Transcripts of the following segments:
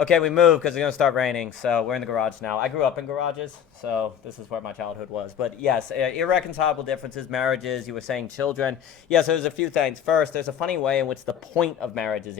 Okay, we moved because it's going to start raining, so we're in the garage now. I grew up in garages, so this is where my childhood was. But yes, irreconcilable differences, marriages, you were saying children. Yeah, so there's a few things. First, there's a funny way in which the point of marriage is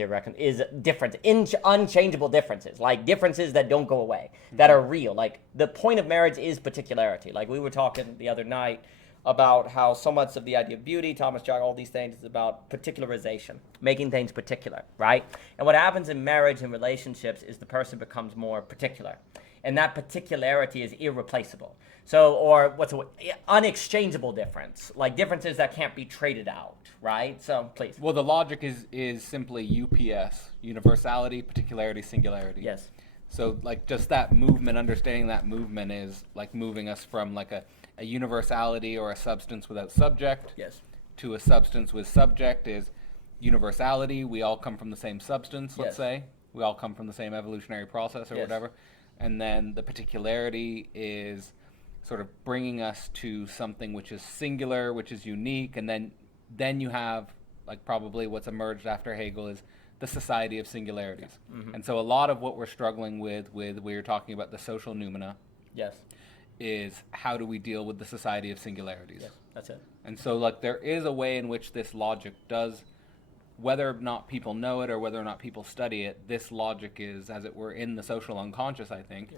different, unchangeable differences, like differences that don't go away, that are real. Like the point of marriage is particularity. Like we were talking the other night about how so much of the idea of beauty, Thomas Jog, all these things is about particularization, making things particular, right? And what happens in marriage and relationships is the person becomes more particular. And that particularity is irreplaceable. So, or unexchangeable difference, like differences that can't be traded out, right? So, please. Well, the logic is simply UPS, universality, particularity, singularity. Yes. So, like, just that movement, understanding that movement is like moving us from like a universality or a substance without subject, yes, to a substance with subject is universality. We all come from the same substance, let's say. We all come from the same evolutionary process or whatever. And then the particularity is sort of bringing us to something which is singular, which is unique. And then you have, like, probably what's emerged after Hegel is the society of singularities. Mm-hmm. And so a lot of what we're struggling with we were talking about the social noumena. Yes. Is how do we deal with the society of singularities? Yes, that's it. And so, like, there is a way in which this logic does, whether or not people know it or whether or not people study it, this logic is, as it were, in the social unconscious, I think,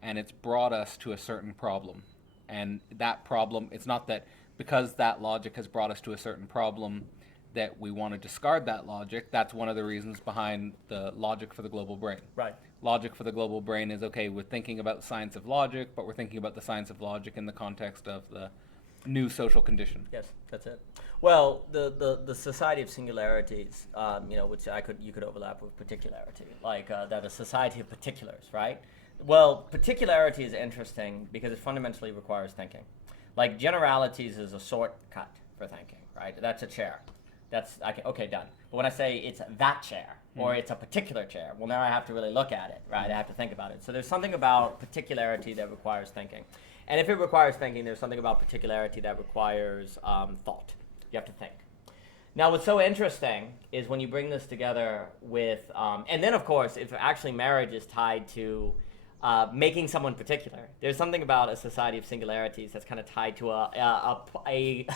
and it's brought us to a certain problem. And that problem, it's not that because that logic has brought us to a certain problem that we want to discard that logic. That's one of the reasons behind the logic for the global brain. Right. Logic for the global brain is, okay, we're thinking about the science of logic, but we're thinking about the science of logic in the context of the new social condition. Yes, that's it. Well, the society of singularities, which you could overlap with particularity, like that a society of particulars, right? Well, particularity is interesting because it fundamentally requires thinking. Like generalities is a shortcut for thinking, right? That's a chair. Okay, done. But when I say it's that chair, or it's a particular chair, well, now I have to really look at it, right? I have to think about it. So there's something about particularity that requires thinking. And if it requires thinking, there's something about particularity that requires thought. You have to think. Now, what's so interesting is when you bring this together with, and then, of course, if actually marriage is tied to making someone particular. There's something about a society of singularities that's kind of tied to a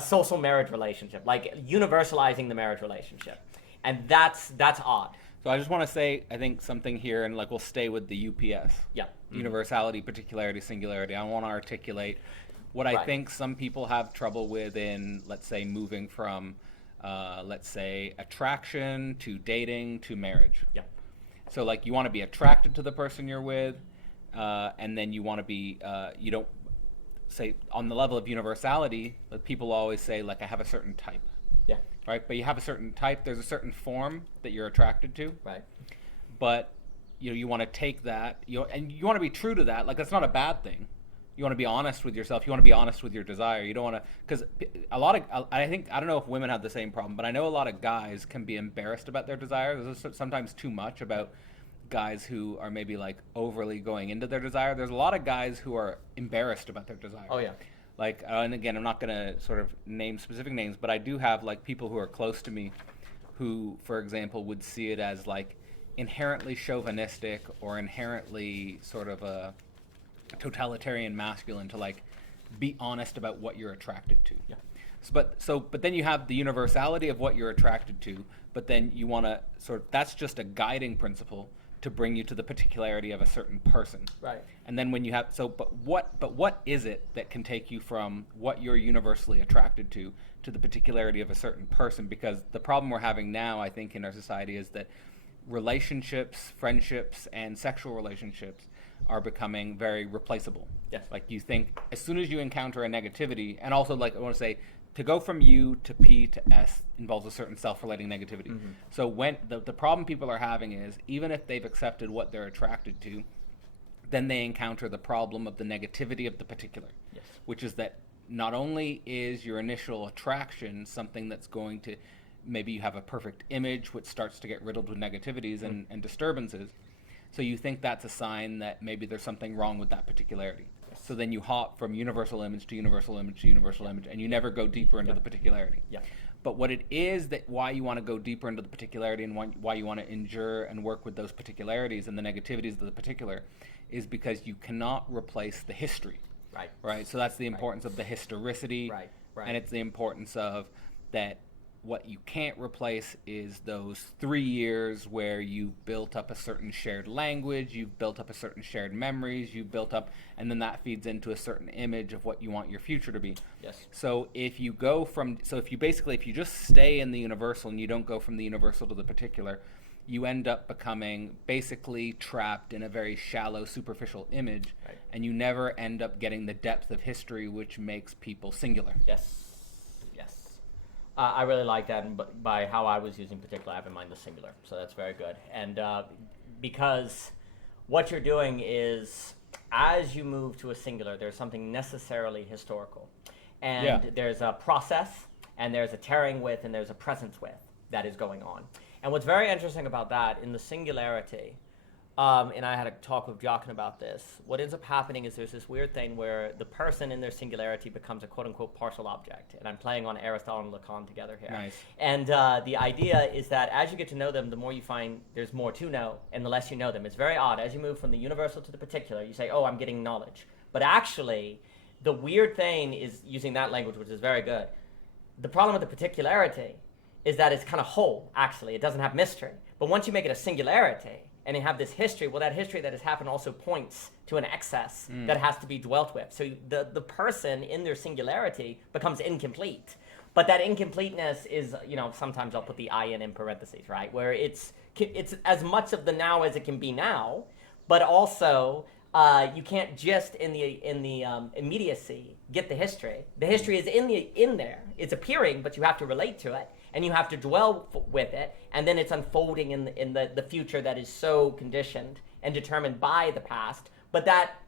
social marriage relationship, like universalizing the marriage relationship, and that's odd. So I just want to say, I think something here, and like we'll stay with the UPS. Yeah. Universality, particularity, singularity. I want to articulate what I think some people have trouble with in, let's say, moving from, let's say, attraction to dating to marriage. Yeah. So, like, you want to be attracted to the person you're with, and then you want to be, you don't say, on the level of universality, like people always say, like, I have a certain type. Yeah. Right? But you have a certain type, there's a certain form that you're attracted to. Right. But, you want to take that, and you want to be true to that. Like, that's not a bad thing. You want to be honest with yourself. You want to be honest with your desire. You don't want to, because I don't know if women have the same problem, but I know a lot of guys can be embarrassed about their desires. There's sometimes too much about guys who are maybe like overly going into their desire. There's a lot of guys who are embarrassed about their desire. Oh, yeah. Like, and again, I'm not going to sort of name specific names, but I do have like people who are close to me who, for example, would see it as like inherently chauvinistic or inherently sort of a totalitarian masculine to like be honest about what you're attracted to. Yeah. But then you have the universality of what you're attracted to, but then you want to that's just a guiding principle to bring you to the particularity of a certain person. Right. And then when you have but what is it that can take you from what you're universally attracted to the particularity of a certain person? Because the problem we're having now, I think, in our society is that relationships, friendships, and sexual relationships are becoming very replaceable. Yes. Like you think as soon as you encounter a negativity, and also like I want to say, to go from U to P to S involves a certain self-relating negativity. Mm-hmm. So when the problem people are having is, even if they've accepted what they're attracted to, then they encounter the problem of the negativity of the particular. Yes. Which is that not only is your initial attraction something that's going to, maybe you have a perfect image which starts to get riddled with negativities and disturbances, so you think that's a sign that maybe there's something wrong with that particularity. Yes. So then you hop from universal image to universal image to universal image, and you never go deeper into the particularity. Yeah. But what it is that why you want to go deeper into the particularity and why you want to endure and work with those particularities and the negativities of the particular is because you cannot replace the history. Right. So that's the importance of the historicity. Right. And it's the importance of that what you can't replace is those 3 years where you've built up a certain shared language, you've built up a certain shared memories, you've built up, and then that feeds into a certain image of what you want your future to be. Yes. So if you just stay in the universal and you don't go from the universal to the particular, you end up becoming basically trapped in a very shallow, superficial image, and you never end up getting the depth of history which makes people singular. Yes. I really like that, and by how I was using particular, I have in mind the singular, so that's very good. And because what you're doing is, as you move to a singular, there's something necessarily historical. And there's a process, and there's a tarrying with, and there's a presence with that is going on. And what's very interesting about that, in the singularity, and I had a talk with Jochen about this, what ends up happening is there's this weird thing where the person in their singularity becomes a quote-unquote partial object. And I'm playing on Aristotle and Lacan together here. Nice. And the idea is that as you get to know them, the more you find there's more to know, and the less you know them. It's very odd. As you move from the universal to the particular, you say, oh, I'm getting knowledge. But actually, the weird thing is, using that language, which is very good, the problem with the particularity is that it's kind of whole, actually. It doesn't have mystery. But once you make it a singularity, and you have this history, well, that history that has happened also points to an excess that has to be dwelt with. So the person in their singularity becomes incomplete. But that incompleteness is, sometimes I'll put the I in parentheses, right? Where it's as much of the now as it can be now, but also you can't just in the immediacy get the history. The history is in there. It's appearing, but you have to relate to it. And you have to dwell with it, and then it's unfolding in the future that is so conditioned and determined by the past. But that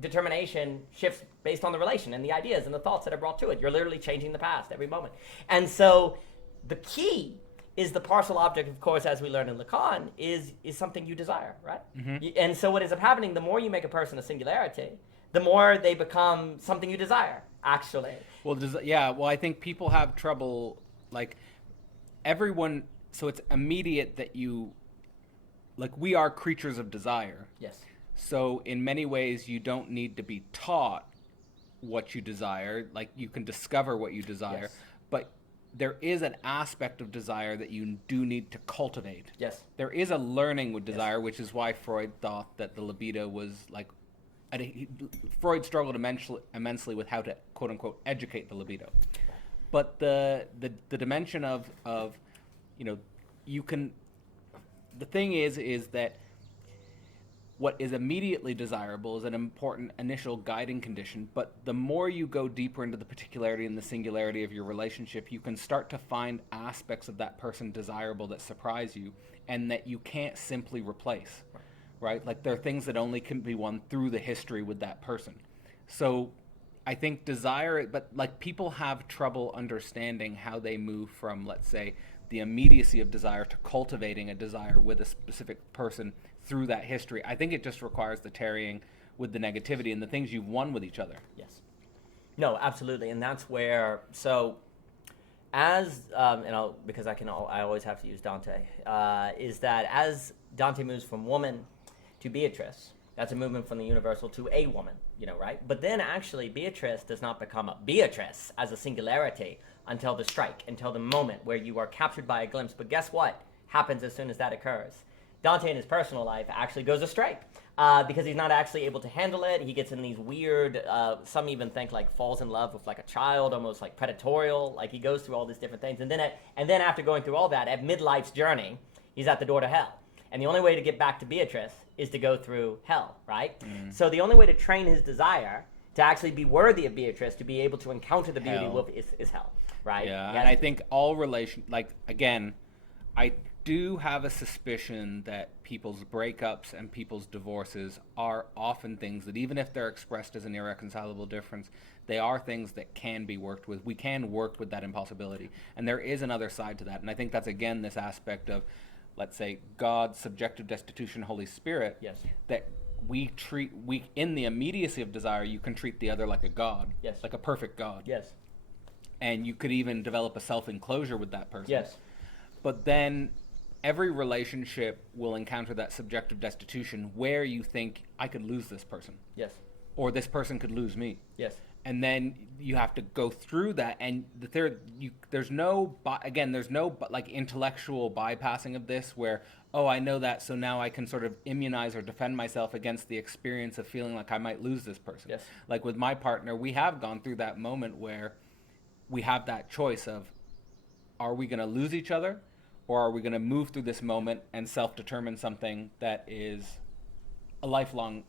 determination shifts based on the relation and the ideas and the thoughts that are brought to it. You're literally changing the past every moment. And so the key is the partial object, of course, as we learned in Lacan, is something you desire, right? Mm-hmm. And so what ends up happening, the more you make a person a singularity, the more they become something you desire, actually. Well, I think people have trouble, everyone, so it's immediate that we are creatures of desire. Yes. So in many ways, you don't need to be taught what you desire. You can discover what you desire, yes. But there is an aspect of desire that you do need to cultivate. Yes. There is a learning with desire, yes. Which is why Freud thought that the libido was Freud struggled immensely with how to, quote unquote, educate the libido. But the dimension of you can, the thing is that what is immediately desirable is an important initial guiding condition, but the more you go deeper into the particularity and the singularity of your relationship, you can start to find aspects of that person desirable that surprise you and that you can't simply replace, right? There are things that only can be won through the history with that person. So I think desire, but people have trouble understanding how they move from, let's say, the immediacy of desire to cultivating a desire with a specific person through that history. I think it just requires the tarrying with the negativity and the things you've won with each other. Yes. No, absolutely. And that's where, so as, because I always have to use Dante, is that as Dante moves from woman to Beatrice, that's a movement from the universal to a woman, right? But then actually Beatrice does not become a Beatrice as a singularity until the strike, until the moment where you are captured by a glimpse. But guess what happens as soon as that occurs? Dante in his personal life actually goes astray because he's not actually able to handle it. He gets in these weird, some even think falls in love with a child, almost predatorial. He goes through all these different things. And then after going through all that, at midlife's journey, he's at the door to hell. And the only way to get back to Beatrice is to go through hell, right? Mm. So the only way to train his desire to actually be worthy of Beatrice, to be able to encounter the beauty wolf is hell, right? Yeah, and I think all again, I do have a suspicion that people's breakups and people's divorces are often things that, even if they're expressed as an irreconcilable difference, they are things that can be worked with. We can work with that impossibility. And there is another side to that. And I think that's, again, this aspect of, let's say, God, subjective destitution, Holy Spirit, yes. That we in the immediacy of desire, you can treat the other like a God, yes. Like a perfect God. Yes. and you could even develop a self-enclosure with that person. Yes. But then every relationship will encounter that subjective destitution where you think, I could lose this person. Yes. Or this person could lose me. Yes. And then you have to go through that, and there's no like intellectual bypassing of this where, oh, I know that, so now I can sort of immunize or defend myself against the experience of feeling like I might lose this person. Yes. Like with my partner, we have gone through that moment where we have that choice of, are we going to lose each other, or are we going to move through this moment and self-determine something that is a lifelong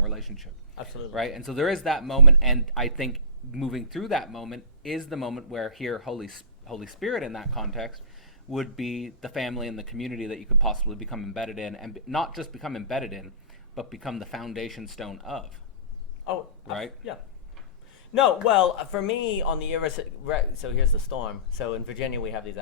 relationship? Absolutely. Right? And so there is that moment, and I think moving through that moment is the moment where here Holy Spirit in that context would be the family and the community that you could possibly become embedded in, and not just become embedded in, but become the foundation stone of. Oh, right? Yeah. No, well, for me, on the so here's the storm. So in Virginia, we have these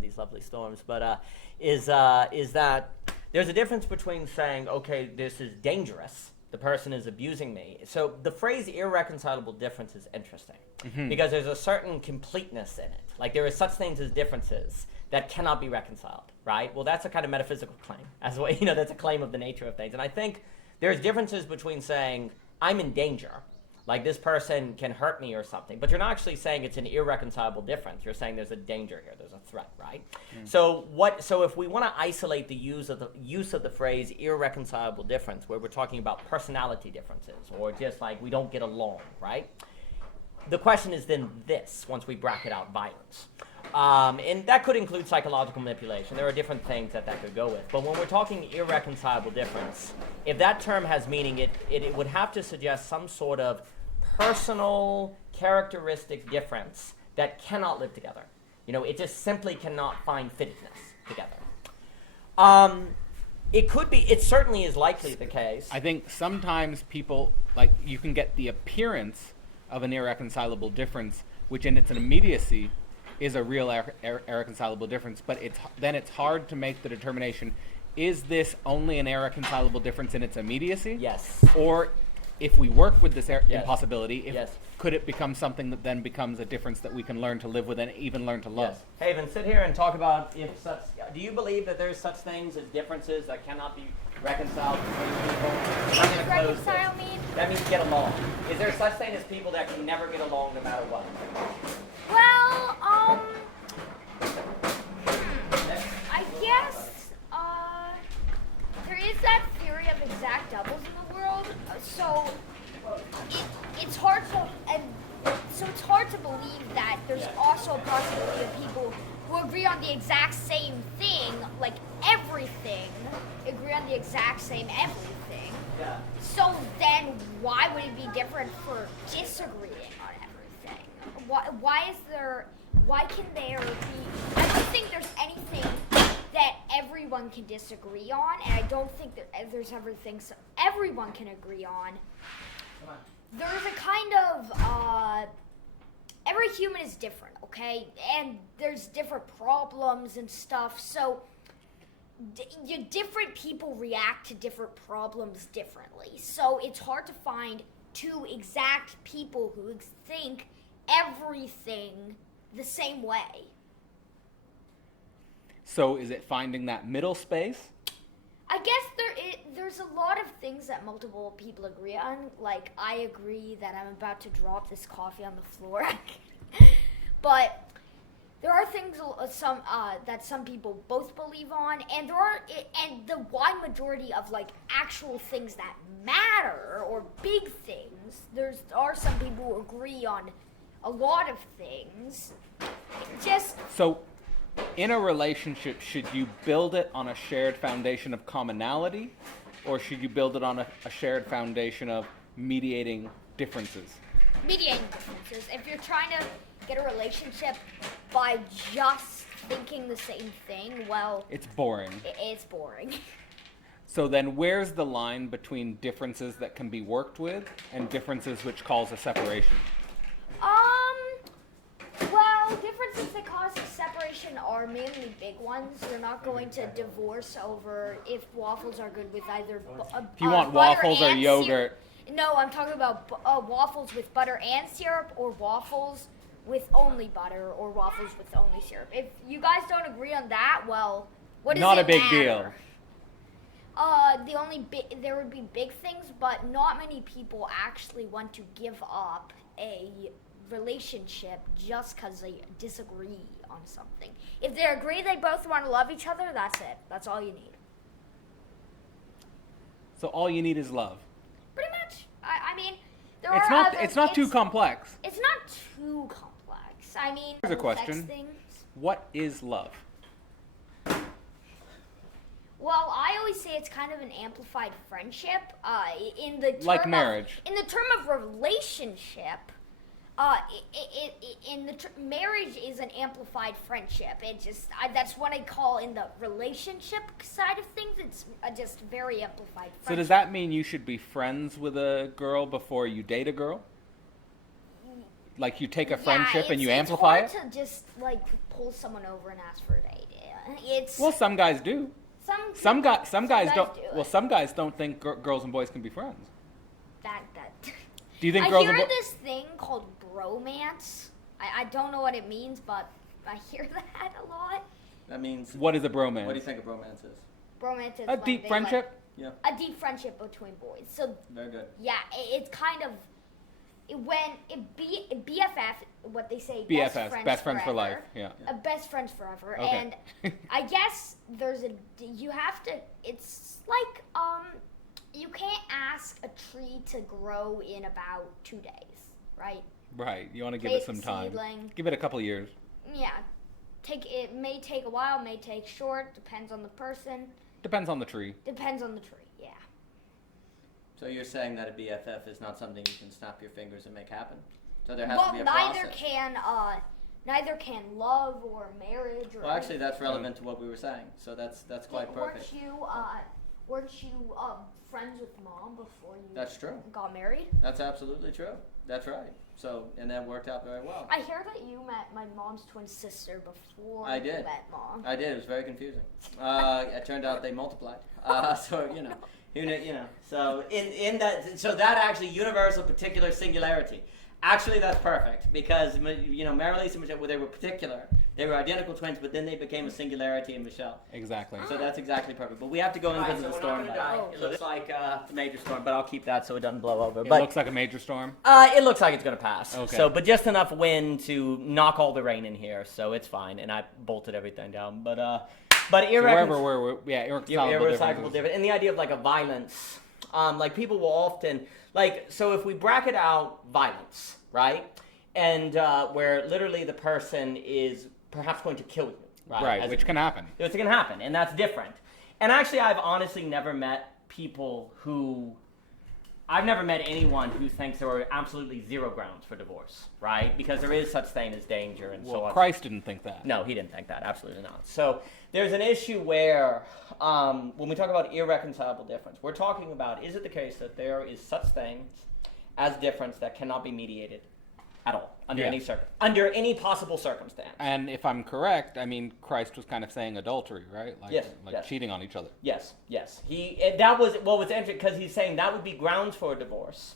these lovely storms. But is that there's a difference between saying, okay, this is dangerous, the person is abusing me. So the phrase irreconcilable difference is interesting because there's a certain completeness in it. Like there are such things as differences that cannot be reconciled, right? Well, that's a kind of metaphysical claim, as well. That's a claim of the nature of things. And I think there's differences between saying I'm in danger, like this person can hurt me or something, but you're not actually saying it's an irreconcilable difference. You're saying there's a danger here, there's a threat, right? So if we want to isolate the use of the phrase irreconcilable difference, where we're talking about personality differences or just like we don't get along, right? The question is then this, once we bracket out violence. And that could include psychological manipulation. There are different things that could go with. But when we're talking irreconcilable difference, if that term has meaning, it would have to suggest some sort of personal characteristic difference that cannot live together. It just simply cannot find fittedness together. It certainly is likely the case. I think sometimes people, like, you can get the appearance of an irreconcilable difference, which in its immediacy is a real irreconcilable difference, but it's hard to make the determination, is this only an irreconcilable difference in its immediacy? Yes. Or if we work with this impossibility, could it become something that then becomes a difference that we can learn to live with and even learn to love? Yes. Haven, sit here and talk about do you believe that there's such things as differences that cannot be reconciled between people? I'm going to close Reconcile this. mean? That means get along. Is there such thing as people that can never get along no matter what? Well, I guess there is that theory of exact doubles in the world. So it's hard to believe that there's also a possibility of people who agree on the exact same thing, like everything, agree on the exact same everything. Yeah. So then why would it be different for disagreeing on everything? Why can there be, I don't think there's anything that everyone can disagree on, and I don't think that there's ever things everyone can agree on. Come on. There's a kind of, every human is different, okay? And there's different problems and stuff, so different people react to different problems differently. So it's hard to find two exact people who think everything the same way. So is it finding that middle space? I guess there's a lot of things that multiple people agree on. Like, I agree that I'm about to drop this coffee on the floor. But there are things that some people both believe on, and the wide majority of like actual things that matter or big things. There are some people who agree on a lot of things. So, in a relationship, should you build it on a shared foundation of commonality, or should you build it on a shared foundation of mediating differences? Mediating differences. If you're trying to get a relationship by just thinking the same thing, well, it's boring. It's boring. So then where's the line between differences that can be worked with and differences which cause a separation? Well, differences that cause a separation are mainly big ones. You're not going to divorce over if waffles are good with either if you want waffles or yogurt. No, I'm talking about waffles with butter and syrup, or waffles with only butter or waffles with only syrup. If you guys don't agree on that, well, what does Not it a big matter? deal. There would be big things, but not many people actually want to give up a relationship just because they disagree on something. If they agree they both want to love each other, that's it. That's all you need. So all you need is love. Pretty much. I mean, It's not too complex. It's not too complex. I mean, Here's a question. sex things. What is love? Well, I always say it's kind of an amplified friendship. In the term Like marriage. In the term of relationship, marriage is an amplified friendship. That's what I call in the relationship side of things. It's just very amplified friendship. So does that mean you should be friends with a girl before you date a girl? Like you take a friendship and you amplify it? It's hard to just like pull someone over and ask for a date. It's Well, some guys do. Some guys don't. do Well, it. some guys don't think girls and boys can be friends. that. Do you think I girls hear and boys? this thing called bromance. I don't know what it means, but I hear that a lot. That means. What is a bromance? What do you think a bromance is? Bromance is A when deep they, friendship. Yeah. Like, a deep friendship between boys. So Very good. yeah, it's kind of BFF, what they say, BFFs, best friends for forever. life. Yeah. Best friends forever. Okay. And I guess you have to, it's like, you can't ask a tree to grow in about 2 days, right? Right. You want to give it some time. Seedling. Give it a couple years. Yeah. It may take a while, may take short, depends on the person, Depends on the tree. depends on the tree, yeah. So you're saying that a BFF is not something you can snap your fingers and make happen? So there has to be a process. Neither can love or marriage or Well, actually, that's relevant to what we were saying. So that's quite perfect. Weren't you friends with mom before you That's true. got married? That's absolutely true. That's right. So, and that worked out very well. I hear that you met my mom's twin sister before I you did. met mom. I did. It was very confusing. It turned out they multiplied. So who knew. So in that, so that actually universal particular singularity. Actually, that's perfect because Marilise and Michelle, they were particular. They were identical twins, but then they became a singularity in Michelle. Exactly. So that's exactly perfect. But we have to go into the storm. It looks like a major storm, but I'll keep that so it doesn't blow over. It But looks like a major storm. it looks like it's going to pass. Okay. So, but just enough wind to knock all the rain in here, so it's fine. And I bolted everything down. But irreconcilable irreconcilable difference. And the idea of like a violence, like people will often so if we bracket out violence, right, and where literally the person is perhaps going to kill you, Right, which can happen. It can happen, and that's different. And actually, I've honestly never met anyone who thinks there are absolutely zero grounds for divorce, right? Because there is such thing as danger and so on. Christ didn't think that. No, he didn't think that. Absolutely not. So there's an issue where when we talk about irreconcilable difference, we're talking about, is it the case that there is such things as difference that cannot be mediated at all, under any possible circumstance? And if I'm correct, I mean, Christ was kind of saying adultery, right? Yes. Cheating on each other. Yes. That was what was interesting, because he's saying that would be grounds for a divorce.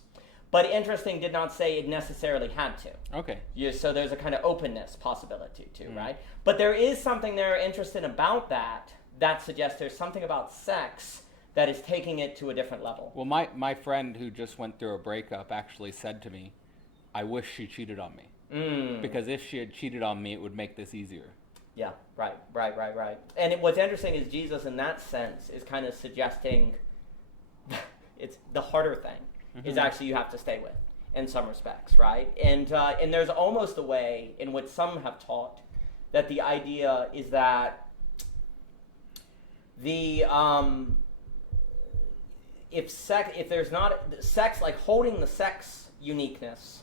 But interesting, did not say it necessarily had to. Okay. So there's a kind of openness possibility too, right? But there is something there interesting about that suggests there's something about sex that is taking it to a different level. Well, my friend who just went through a breakup actually said to me, I wish she cheated on me. Because if she had cheated on me, it would make this easier. Yeah, right. And what's interesting is Jesus, in that sense, is kind of suggesting it's the harder thing is actually you have to stay with in some respects, right? And there's almost a way in which some have taught that the idea is that if there's not sex, like holding the sex uniqueness,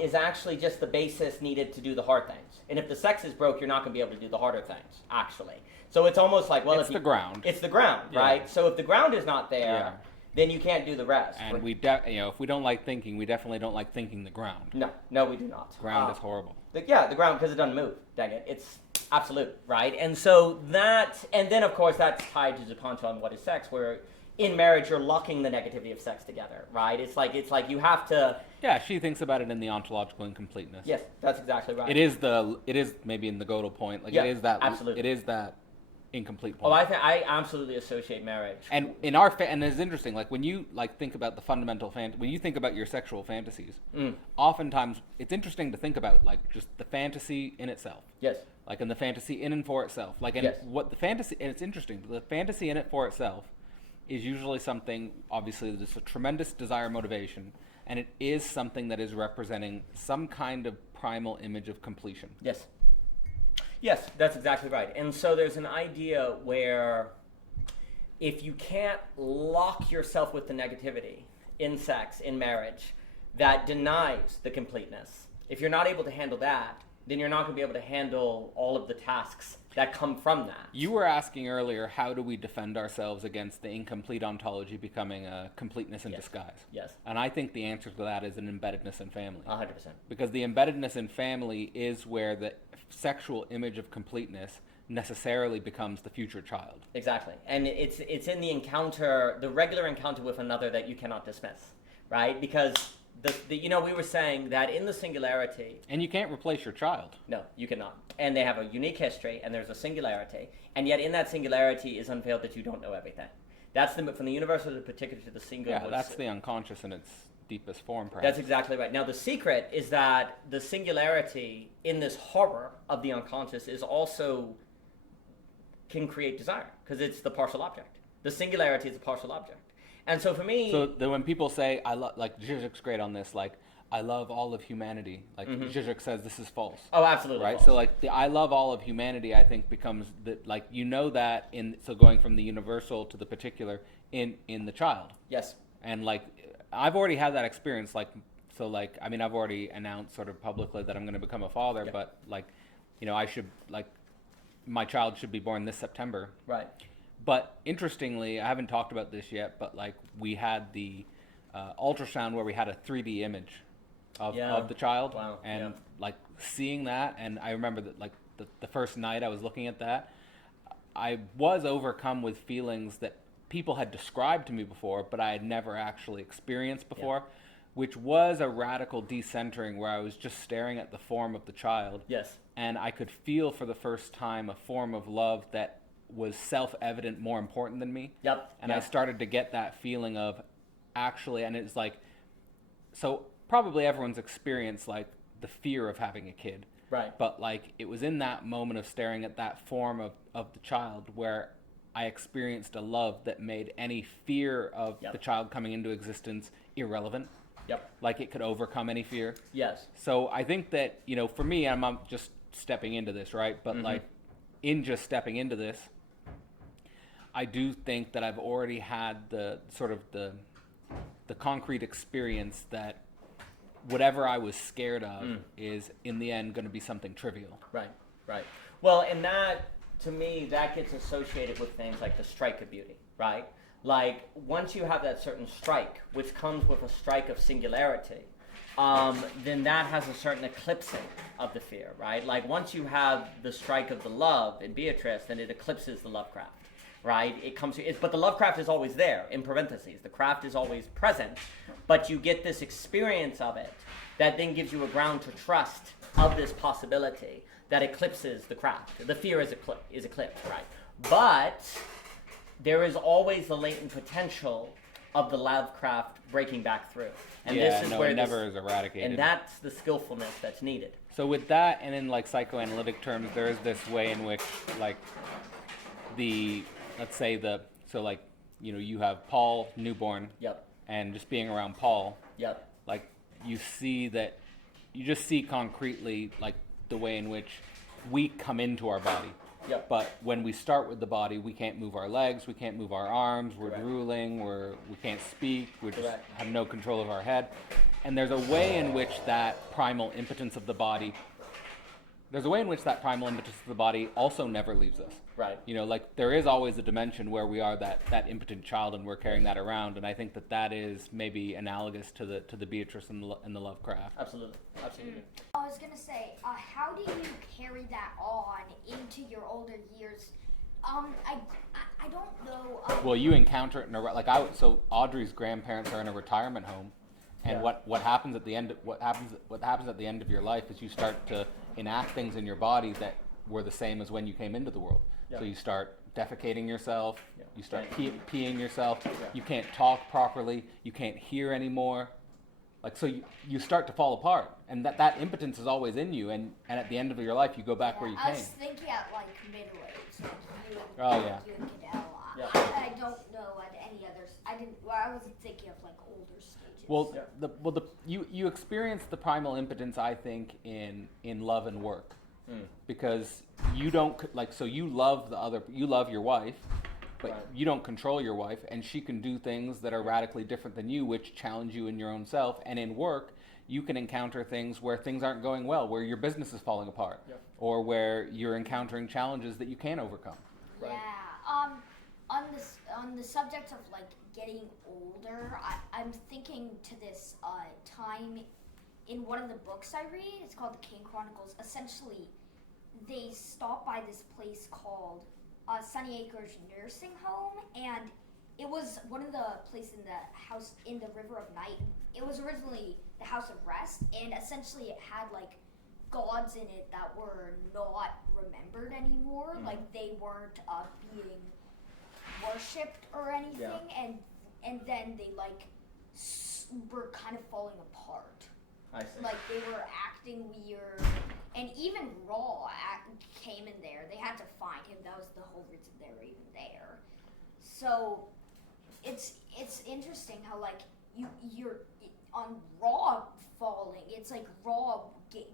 is actually just the basis needed to do the hard things. And if the sex is broke, you're not going to be able to do the harder things, actually. So it's almost like, well, it's the ground. It's the ground, right? So if the ground is not there, then you can't do the rest. And if we don't like thinking, we definitely don't like thinking the ground. No, we do not. Ground is horrible. The ground, because it doesn't move. Dang it, it's absolute, right? And so and then of course that's tied to the concept on what is sex, where in marriage you're locking the negativity of sex together, right? It's like you have to. Yeah, she thinks about it in the ontological incompleteness. Yes, that's exactly right. It is maybe in the Godel point. Like yeah, it is that absolutely. It is that incomplete point. Oh, I absolutely associate marriage. And in our and it's interesting. Like when you think about the fundamental when you think about your sexual fantasies, oftentimes it's interesting to think about just the fantasy in itself. Yes. Like in the fantasy in and for itself. Like and yes. what the fantasy and it's interesting. The fantasy in it for itself is usually something, obviously, there's a tremendous desire motivation, and it is something that is representing some kind of primal image of completion. Yes. Yes, that's exactly right. And so there's an idea where if you can't lock yourself with the negativity in sex, in marriage, that denies the completeness. If you're not able to handle that, then you're not going to be able to handle all of the tasks that come from that. You were asking earlier, how do we defend ourselves against the incomplete ontology becoming a completeness in disguise? Yes. And I think the answer to that is an embeddedness in family. 100%. Because the embeddedness in family is where the sexual image of completeness necessarily becomes the future child. Exactly. And it's in the encounter, the regular encounter with another that you cannot dismiss, right? Because we were saying that in the singularity... And you can't replace your child. No, you cannot. And they have a unique history, and there's a singularity. And yet in that singularity is unveiled that you don't know everything. That's from the universal to the particular to the singular. Yeah, that's the unconscious in its deepest form, perhaps. That's exactly right. Now, the secret is that the singularity in this horror of the unconscious is also can create desire, because it's the partial object. The singularity is a partial object. And so for me... So when people say, Zizek's great on this, I love all of humanity. Zizek says this is false. Oh, absolutely right? False. So the I love all of humanity, I think, becomes that that so going from the universal to the particular in the child. Yes. And I've already had that experience. I've already announced sort of publicly that I'm going to become a father, yeah. but I should my child should be born this September. Right. But interestingly, I haven't talked about this yet, but we had the ultrasound where we had a 3D image of the child. Wow. And seeing that, and I remember that the first night I was looking at that, I was overcome with feelings that people had described to me before, but I had never actually experienced before, which was a radical decentering where I was just staring at the form of the child. Yes. And I could feel for the first time a form of love that was self-evident, more important than me. Yep. And I started to get that feeling of actually, and it's so probably everyone's experienced the fear of having a kid. Right. But it was in that moment of staring at that form of the child where I experienced a love that made any fear of the child coming into existence irrelevant. Yep. It could overcome any fear. Yes. So I think that, for me, I'm just stepping into this, right? But in just stepping into this, I do think that I've already had the sort of the concrete experience that whatever I was scared of is in the end going to be something trivial. Right, right. Well, and that, to me, that gets associated with things like the strike of beauty, right? Once you have that certain strike, which comes with a strike of singularity, then that has a certain eclipsing of the fear, right? Once you have the strike of the love in Beatrice, then it eclipses the Lovecraft, right? But the Lovecraft is always there, in parentheses. The craft is always present, but you get this experience of it that then gives you a ground to trust of this possibility that eclipses the craft. The fear is eclipsed, right? But there is always the latent potential of the Lovecraft breaking back through. And this is where it never is eradicated. And that's the skillfulness that's needed. So with that, and in psychoanalytic terms, there is this way in which you have Paul newborn. Yep. And just being around Paul. Yep. You just see concretely the way in which we come into our body. Yep. But when we start with the body, we can't move our legs, we can't move our arms, we're Correct. drooling, we can't speak, we just Correct. have no control of our head. And there's a way in which that primal impotence of the body also never leaves us. Right. There is always a dimension where we are that impotent child and we're carrying that around, and I think that is maybe analogous to the Beatrice and the Lovecraft. Absolutely. Absolutely. I was going to say, how do you carry that on into your older years I don't know. Well, you encounter it in so Audrey's grandparents are in a retirement home, and what happens at the end what happens at the end of your life is you start to enact things in your body that were the same as when you came into the world. So you start defecating yourself, you start peeing yourself, you can't talk properly, you can't hear anymore. So you start to fall apart, and that impotence is always in you, and at the end of your life you go back where you came. I was thinking at middle age, you and Cadell. I don't know at any others. I wasn't thinking of older stages. Well, you experience the primal impotence, I think, in love and work, because you don't you love your wife, but you don't control your wife, and she can do things that are radically different than you, which challenge you in your own self. And in work, you can encounter things where things aren't going well, where your business is falling apart, or where you're encountering challenges that you can't overcome. Yeah. On the subject of getting older, I'm thinking to this time in one of the books I read. It's called The King Chronicles. Essentially, they stop by this place called Sunny Acres Nursing Home, and it was one of the places in the house in the River of Night. It was originally the House of Rest, and essentially it had gods in it that were not remembered anymore. They weren't being worshipped or anything, and then they were kind of falling apart. I see. They were acting weird, and even Raw came in there. They had to find him. That was the whole reason they were even there. So it's interesting how you're on Raw falling. It's Raw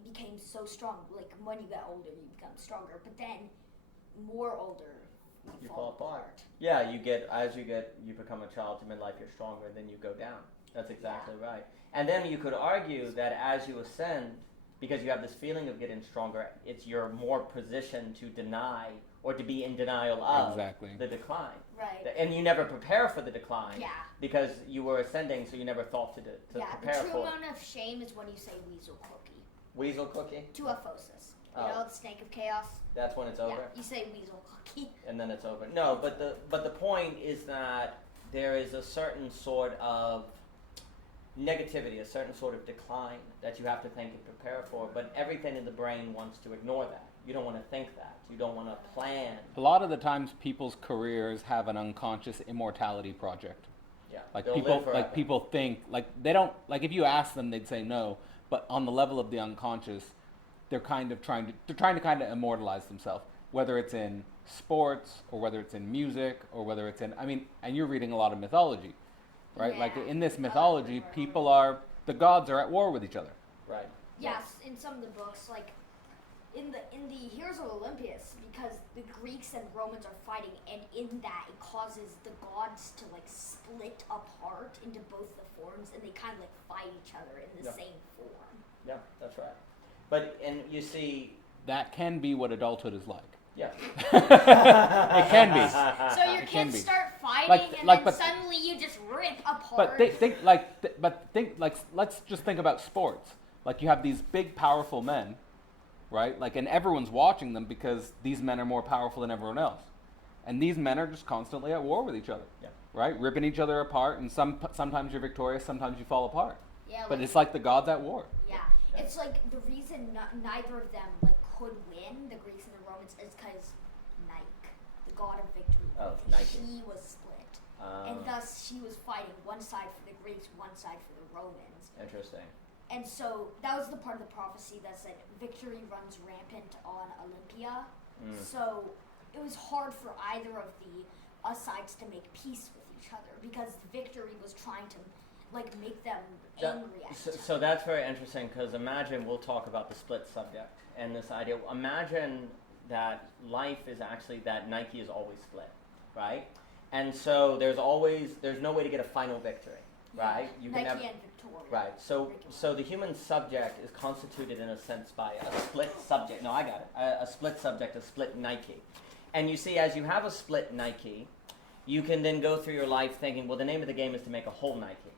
became so strong. When you get older, you become stronger, but then more older, you fall apart. Yeah, you become a child to midlife, you're stronger, and then you go down. That's exactly right. And then you could argue that as you ascend, because you have this feeling of getting stronger, you're more positioned to deny or to be in denial of the decline. Right. And you never prepare for the decline. Yeah. Because you were ascending, so you never thought to prepare for it. The true moment of shame is when you say weasel cookie. Weasel cookie? Tuaphosis. You know, the snake of chaos. That's when it's over? Yeah, you say weasel cookie. And then it's over. No, but the point is that there is a certain sort of negativity, a certain sort of decline that you have to think and prepare for, but everything in the brain wants to ignore that. You don't want to think that. You don't want to plan. A lot of the times people's careers have an unconscious immortality project. Yeah. People think, they don't, if you ask them, they'd say no, but on the level of the unconscious, they're trying to kind of immortalize themselves, whether it's in sports or whether it's in music or whether it's in, and you're reading a lot of mythology, right? Yeah. In this mythology, the gods are at war with each other. Right. Yes, in some of the books, in the Heroes of Olympus, because the Greeks and Romans are fighting, and in that it causes the gods to split apart into both the forms, and they kind of fight each other in the same form. Yeah, that's right. And you see, that can be what adulthood is like. Yeah. It can be. So your kids start fighting, and suddenly you just rip apart. Let's just think about sports. You have these big, powerful men, right? And everyone's watching them because these men are more powerful than everyone else. And these men are just constantly at war with each other, right? Ripping each other apart, and sometimes you're victorious, sometimes you fall apart. Yeah, but it's the gods at war. Yeah, it's the reason neither of them could win, the Greeks and the Romans, is because Nike, the god of victory, he was split, and thus she was fighting one side for the Greeks, one side for the Romans. Interesting. And so that was the part of the prophecy that said victory runs rampant on Olympia. So it was hard for either of the sides to make peace with each other because victory was trying to make them angry at each other. So that's very interesting because imagine, we'll talk about the split subject and this idea. Imagine that life is actually that Nike is always split, right? And so there's no way to get a final victory, right? You Nike and Victoria. Right. So the human subject is constituted in a sense by a split subject. No, I got it. A split subject, a split Nike. And you see, as you have a split Nike, you can then go through your life thinking, well, the name of the game is to make a whole Nike.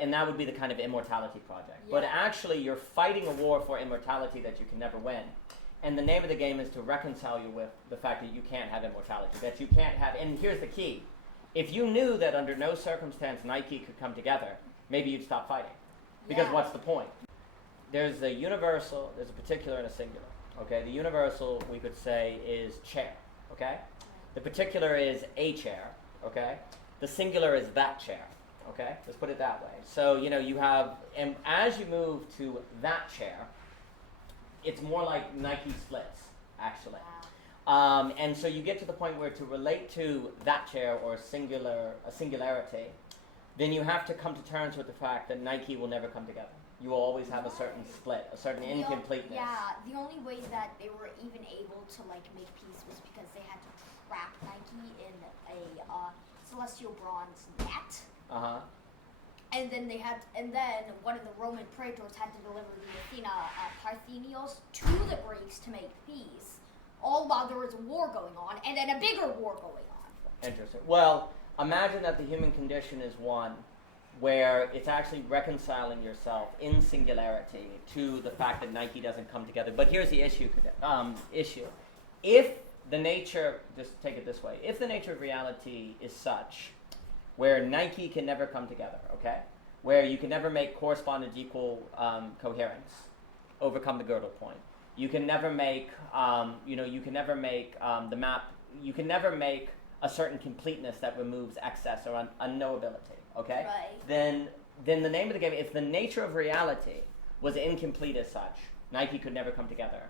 And that would be the kind of immortality project. Yeah. But actually, you're fighting a war for immortality that you can never win. And the name of the game is to reconcile you with the fact that you can't have immortality, that you can't have, and here's the key. If you knew that under no circumstance Nike could come together, maybe you'd stop fighting. Because what's the point? There's a universal, there's a particular and a singular. Okay, the universal, we could say, is chair. Okay? The particular is a chair. Okay? The singular is that chair. Okay? Let's put it that way. So, you have, and as you move to that chair, it's more like Nike splits, actually. Wow. And so you get to the point where to relate to that chair or a singularity, then you have to come to terms with the fact that Nike will never come together. You will always have a certain split, a certain incompleteness. The only way that they were even able to make peace was because they had to trap Nike in a celestial bronze net. Uh-huh. And then one of the Roman praetors had to deliver the Athena Parthenios to the Greeks to make peace, all while there was a war going on, and then a bigger war going on. Interesting. Well, imagine that the human condition is one where it's actually reconciling yourself in singularity to the fact that Nike doesn't come together. But here's the issue. If the nature, just take it this way, if the nature of reality is such where Nike can never come together, okay? Where you can never make correspondence equal coherence, overcome the Gödel point. You can never make, the map, you can never make a certain completeness that removes excess or unknowability, okay? Right. Then the name of the game, if the nature of reality was incomplete as such, Nike could never come together,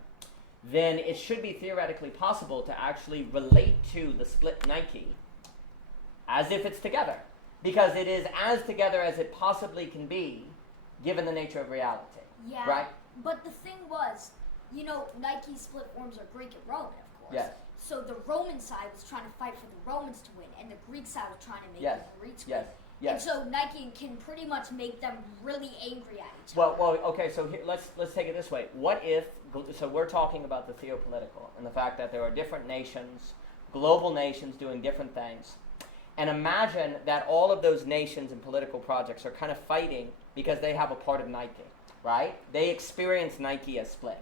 then it should be theoretically possible to actually relate to the split Nike as if it's together, because it is as together as it possibly can be, given the nature of reality. Yeah. Right? But the thing was, Nike's split forms are Greek and Roman, of course. Yes. So the Roman side was trying to fight for the Romans to win, and the Greek side was trying to make Yes. the Greeks win. Yes. Yes. And so Nike can pretty much make them really angry at each other. Well, okay. So here, let's take it this way. What if? So we're talking about the theopolitical and the fact that there are different nations, global nations, doing different things. And imagine that all of those nations and political projects are kind of fighting because they have a part of Nike, right? They experience Nike as split.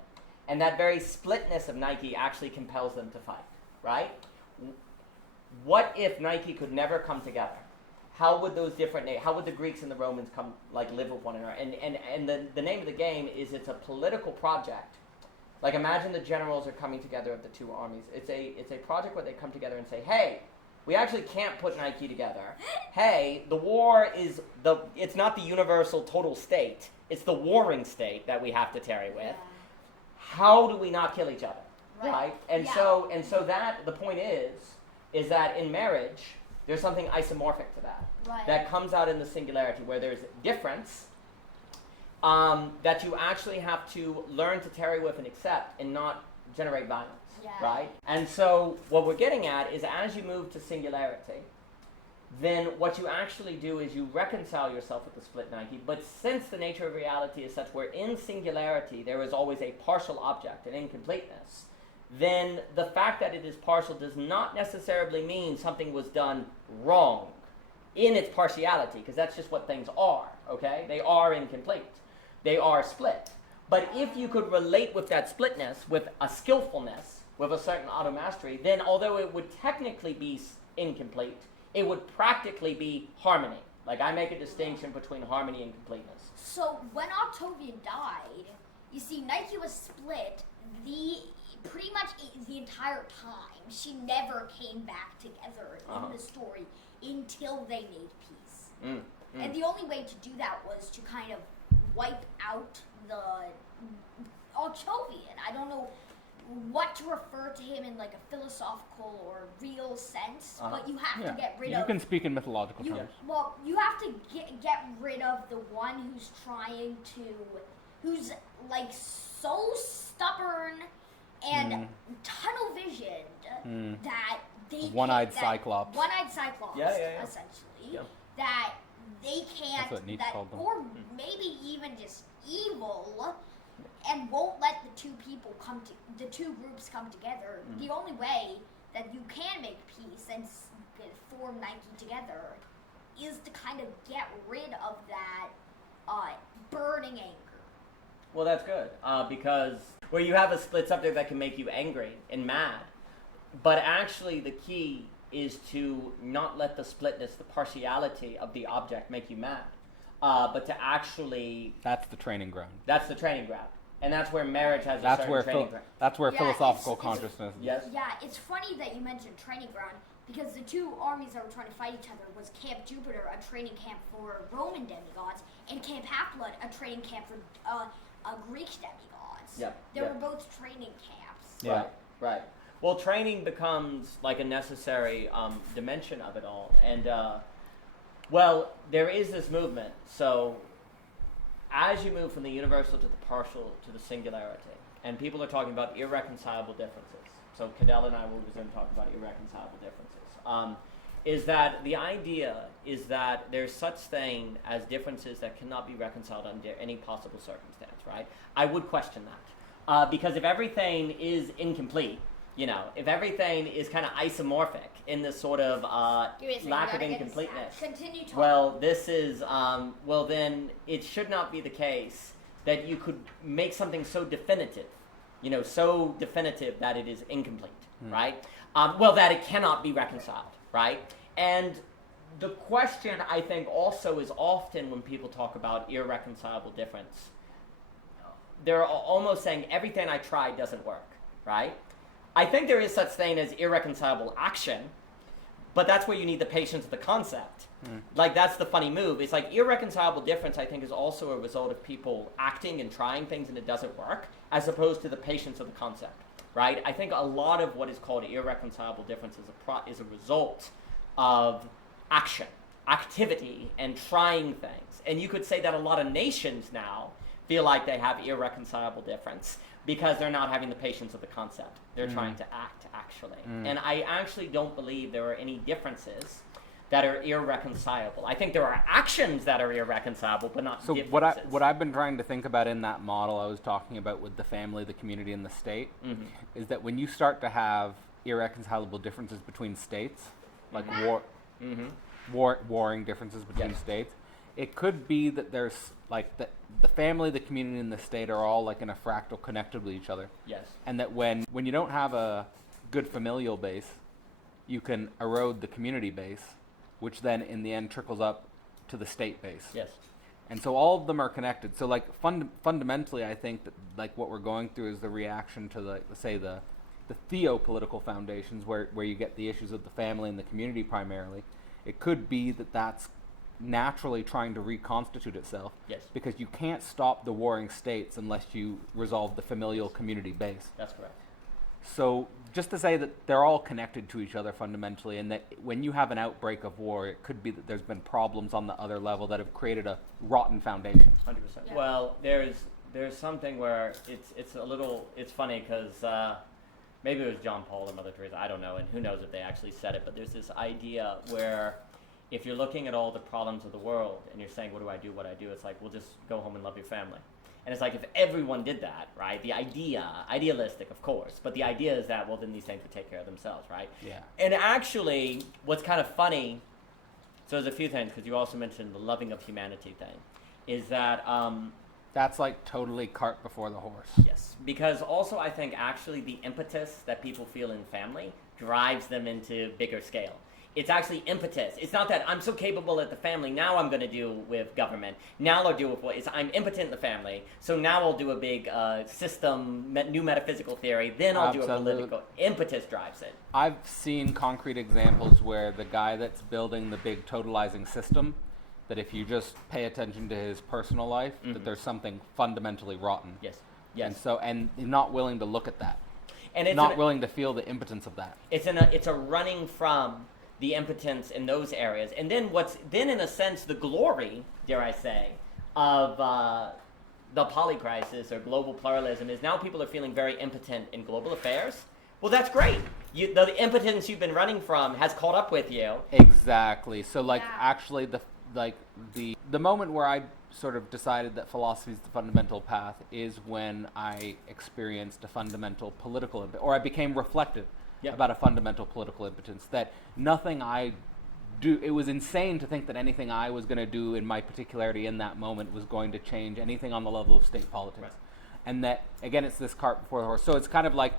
And that very splitness of Nike actually compels them to fight, right? What if Nike could never come together? How would those different how would the Greeks and the Romans live with one another? And the name of the game is it's a political project. Like imagine the generals are coming together of the two armies. It's a project where they come together and say, hey, we actually can't put Nike together. Hey, the war is it's not the universal total state. It's the warring state that we have to tarry with. Yeah. How do we not kill each other? Right? And Yeah. so that the point is that in marriage, there's something isomorphic to that. Right. That comes out in the singularity where there's difference that you actually have to learn to tarry with and accept and not generate violence. Yeah. Right? And so what we're getting at is as you move to singularity, then what you actually do is you reconcile yourself with the split Nike, but since the nature of reality is such where in singularity there is always a partial object, an incompleteness, then the fact that it is partial does not necessarily mean something was done wrong in its partiality, because that's just what things are, okay? They are incomplete. They are split. But if you could relate with that splitness, with a skillfulness, with a certain automastery, then although it would technically be incomplete, it would practically be harmony. Like I make a distinction between harmony and completeness. So when Octavian died, you see Nike was split pretty much the entire time. She never came back together in the story until they made peace. And the only way to do that was to kind of wipe out the Octavian. I don't know what to refer to him in like a philosophical or real sense, but you have to get rid of... You can speak in mythological terms. Well, you have to get rid of the one who's like so stubborn and tunnel visioned that they One-eyed Cyclops. One-eyed Cyclops, essentially. Yeah. That they can't, That's what Nietzsche called them. or maybe even just evil, and won't let the two groups come together. The only way that you can make peace and form Nike together is to kind of get rid of that burning anger. Well, that's good, where you have a split subject that can make you angry and mad. But actually the key is to not let the splitness, the partiality of the object make you mad, but to actually... That's the training ground. That's the training ground. And that's where marriage has a certain training ground. That's where philosophical consciousness... Yes? Yeah, it's funny that you mentioned training ground, because the two armies that were trying to fight each other was Camp Jupiter, a training camp for Roman demigods, and Camp Half-Blood, a training camp for Greek demigods. Yep. They yep. were both training camps. Yeah. Right. Well, training becomes like a necessary dimension of it all. And, well, there is this movement. So as you move from the universal to the partial to the singularity, and people are talking about irreconcilable differences. So Cadell and I will resume talking about irreconcilable differences. Is that the idea is that there's such thing as differences that cannot be reconciled under any possible circumstance, right? I would question that. Because if everything is incomplete, if everything is kind of isomorphic in this sort of lack of incompleteness, well, this is, then it should not be the case that you could make something so definitive, so definitive that it is incomplete, right? That it cannot be reconciled, right? And the question, I think, also is often when people talk about irreconcilable difference, they're almost saying everything I tried doesn't work, right? I think there is such thing as irreconcilable action, but that's where you need the patience of the concept. Like, that's the funny move. It's like irreconcilable difference, I think, is also a result of people acting and trying things and it doesn't work, as opposed to the patience of the concept, right? I think a lot of what is called irreconcilable difference is a result of action, activity, and trying things. And you could say that a lot of nations now feel like they have irreconcilable difference because they're not having the patience of the concept. They're trying to act, actually. And I actually don't believe there are any differences that are irreconcilable. I think there are actions that are irreconcilable, but not differences. So what I've been trying to think about in that model I was talking about with the family, the community, and the state, is that when you start to have irreconcilable differences between states, like warring differences between states, it could be that there's like the family, the community, and the state are all like in a fractal connected with each other. Yes. And that when you don't have a good familial base, you can erode the community base, which then in the end trickles up to the state base. Yes. And so all of them are connected. So like fundamentally, I think that like what we're going through is the reaction to the theopolitical foundations where you get the issues of the family and the community primarily. It could be that that's naturally trying to reconstitute itself. Yes. Because you can't stop the warring states unless you resolve the familial community base. That's correct. So just to say that they're all connected to each other fundamentally, and that when you have an outbreak of war, it could be that there's been problems on the other level that have created a rotten foundation. 100%. Yeah. Well, there's something where it's funny because maybe it was John Paul or Mother Teresa, I don't know, and who knows if they actually said it, but there's this idea where if you're looking at all the problems of the world and you're saying, what do I do? It's like, well, just go home and love your family. And it's like, if everyone did that, right, idealistic, of course, but the idea is that, well, then these things would take care of themselves, right? Yeah. And actually, what's kind of funny, so there's a few things, because you also mentioned the loving of humanity thing, is that... that's like totally cart before the horse. Yes, because also I think actually the impetus that people feel in family drives them into bigger scale. It's actually impetus. It's not that I'm so capable at the family, now I'm going to deal with government. Now I'll deal with what is I'm impotent in the family, so now I'll do a big system, new metaphysical theory, then I'll do a political. Impetus drives it. I've seen concrete examples where the guy that's building the big totalizing system, that if you just pay attention to his personal life, that there's something fundamentally rotten. Yes. Yes. And you're not willing to look at that. And it's not willing to feel the impotence of that. It's a running from the impotence in those areas. And then in a sense, the glory, dare I say, of the polycrisis or global pluralism is now people are feeling very impotent in global affairs. Well, that's great. The impotence you've been running from has caught up with you. Exactly. So, actually, the moment where I sort of decided that philosophy is the fundamental path is when I experienced a fundamental political or I became reflective about a fundamental political impotence, that nothing I do, it was insane to think that anything I was going to do in my particularity in that moment was going to change anything on the level of state politics. Right. and that again it's this cart before the horse. So it's kind of like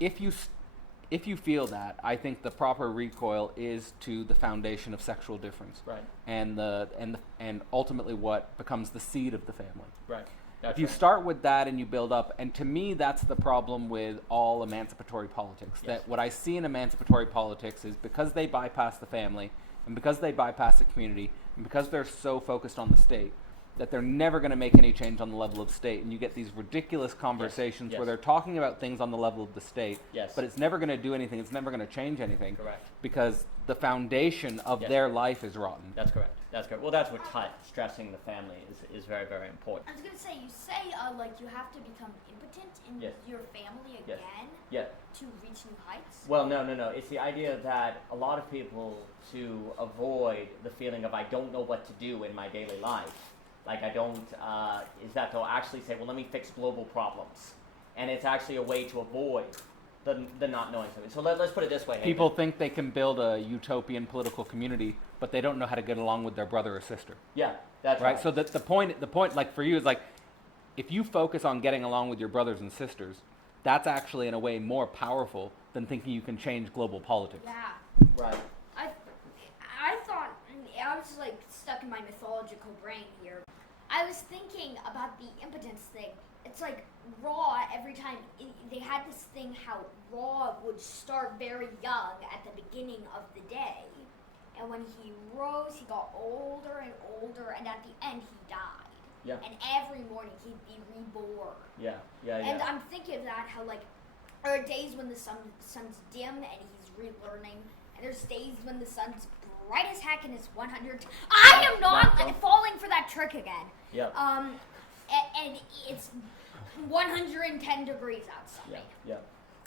if you feel that, I think the proper recoil is to the foundation of sexual difference, Right. and ultimately what becomes the seed of the family. Right. If you start with that and you build up, and to me that's the problem with all emancipatory politics. Yes. That what I see in emancipatory politics is because they bypass the family, and because they bypass the community, and because they're so focused on the state, that they're never going to make any change on the level of state, and you get these ridiculous conversations Yes. where they're talking about things on the level of the state, Yes. but it's never going to do anything, it's never going to change anything. Correct. Because the foundation of Yes. their life is rotten. That's correct. That's correct. Well, that's what stressing the family is very, very important. I was gonna say, you say like you have to become impotent in Yes. your family Yes. again Yeah. to reach new heights. Well, no. It's the idea that a lot of people, to avoid the feeling of I don't know what to do in my daily life, like I don't, is that they'll actually say, well, let me fix global problems. And it's actually a way to avoid the not knowing something. So let's put it this way. People think they can build a utopian political community, but they don't know how to get along with their brother or sister. Yeah, that's Right? right. So the point, like for you, is like, if you focus on getting along with your brothers and sisters, that's actually in a way more powerful than thinking you can change global politics. Yeah. Right. I thought, I was like stuck in my mythological brain here. I was thinking about the impotence thing. It's like Raw, every time, they had this thing how Raw would start very young at the beginning of the day. And when he rose, he got older and older, and at the end, he died. Yeah. And every morning, he'd be reborn. Yeah. And I'm thinking of that, how like, there are days when the sun's dim and he's relearning, and there's days when the sun's bright as heck and it's 100. I am not falling for that trick again. Yeah. And it's 110 degrees outside. Yeah.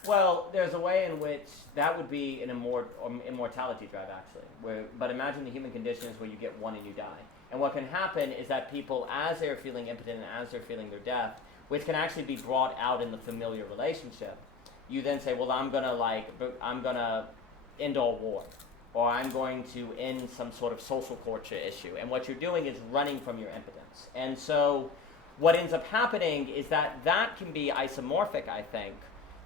Well, there's a way in which that would be an immortality drive, actually. But imagine the human condition is where you get one and you die. And what can happen is that people, as they're feeling impotent and as they're feeling their death, which can actually be brought out in the familiar relationship, you then say, well, I'm gonna end all war, or I'm going to end some sort of social culture issue. And what you're doing is running from your impotence. And so what ends up happening is that can be isomorphic, I think,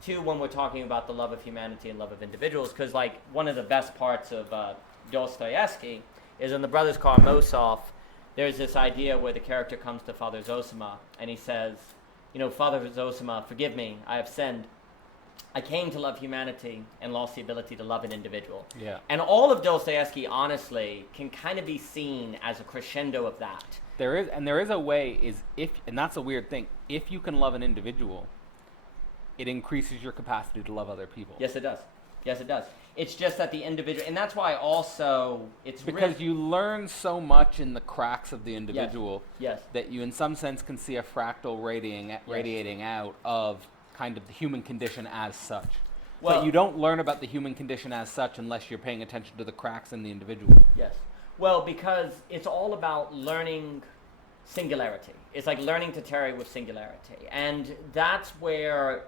to when we're talking about the love of humanity and love of individuals, because like one of the best parts of Dostoevsky is in The Brothers Karamazov, there's this idea where the character comes to Father Zosima and he says, Father Zosima, forgive me, I have sinned. I came to love humanity and lost the ability to love an individual. Yeah. And all of Dostoevsky, honestly, can kind of be seen as a crescendo of that. There is a way, and that's a weird thing, if you can love an individual, it increases your capacity to love other people. Yes, it does. It's just that the individual, and that's why also it's because you learn so much in the cracks of the individual Yes. that you in some sense can see a fractal radiating out of kind of the human condition as such. Well, but you don't learn about the human condition as such unless you're paying attention to the cracks in the individual. Yes. Well, because it's all about learning singularity. It's like learning to tarry with singularity. And that's where,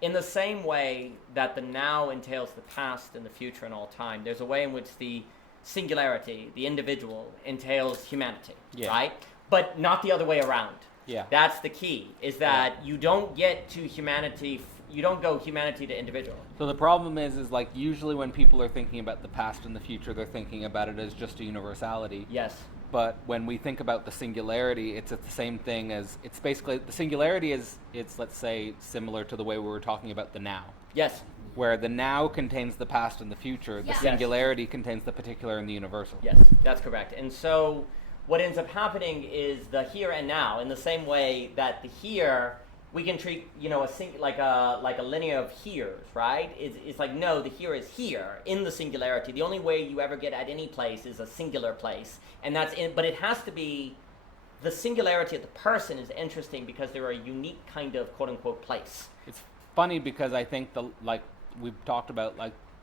in the same way that the now entails the past and the future and all time, there's a way in which the singularity, the individual, entails humanity, right? But not the other way around. Yeah. That's the key, is that you don't get to humanity, you don't go humanity to individual. So the problem is like usually when people are thinking about the past and the future, they're thinking about it as just a universality. Yes. But when we think about the singularity, it's the same thing as, it's basically, the singularity is, it's, let's say, similar to the way we were talking about the now. Yes. Where the now contains the past and the future, the singularity contains the particular and the universal. Yes, that's correct. And so what ends up happening is the here and now, in the same way that the here, we can treat, like a linear of heres, right? It's like, no, the here is here, in the singularity. The only way you ever get at any place is a singular place. And but it has to be, the singularity of the person is interesting because they're a unique kind of quote-unquote place. It's funny because I think we've talked about,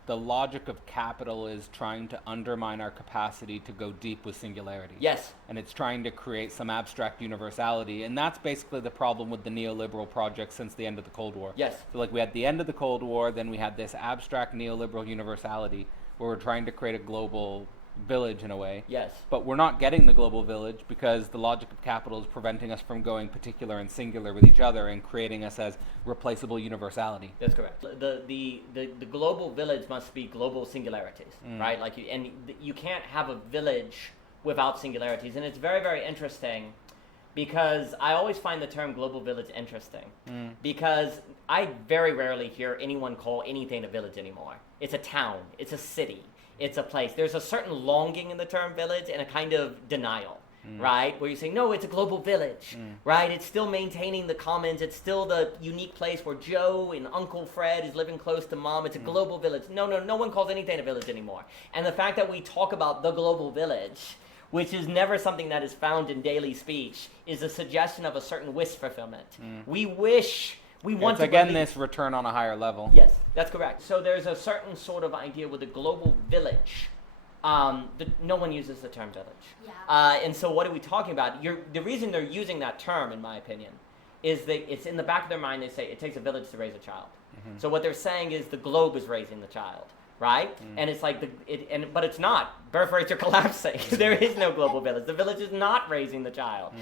the logic of capital is trying to undermine our capacity to go deep with singularity. Yes. And it's trying to create some abstract universality. And that's basically the problem with the neoliberal project since the end of the Cold War. Yes. So we had the end of the Cold War, then we had this abstract neoliberal universality where we're trying to create a global village in a way. Yes. But we're not getting the global village because the logic of capital is preventing us from going particular and singular with each other and creating us as replaceable universality. That's correct. The global village must be global singularities, right? Like you can't have a village without singularities, and it's very, very interesting because I always find the term global village interesting because I very rarely hear anyone call anything a village anymore. It's a town. It's a city. It's a place. There's a certain longing in the term village and a kind of denial, right? Where you say, no, it's a global village, right? It's still maintaining the commons. It's still the unique place where Joe and Uncle Fred is living close to Mom. It's a global village. No one calls anything a village anymore. And the fact that we talk about the global village, which is never something that is found in daily speech, is a suggestion of a certain wish fulfillment. We wish... We want to again this return on a higher level. Yes, that's correct. So there's a certain sort of idea with the global village. No one uses the term village. Yeah. And so what are we talking about? The reason they're using that term, in my opinion, is that it's in the back of their mind. They say it takes a village to raise a child. So what they're saying is the globe is raising the child, right? And it's like but it's not. Birth rates are collapsing. There is no global village. The village is not raising the child.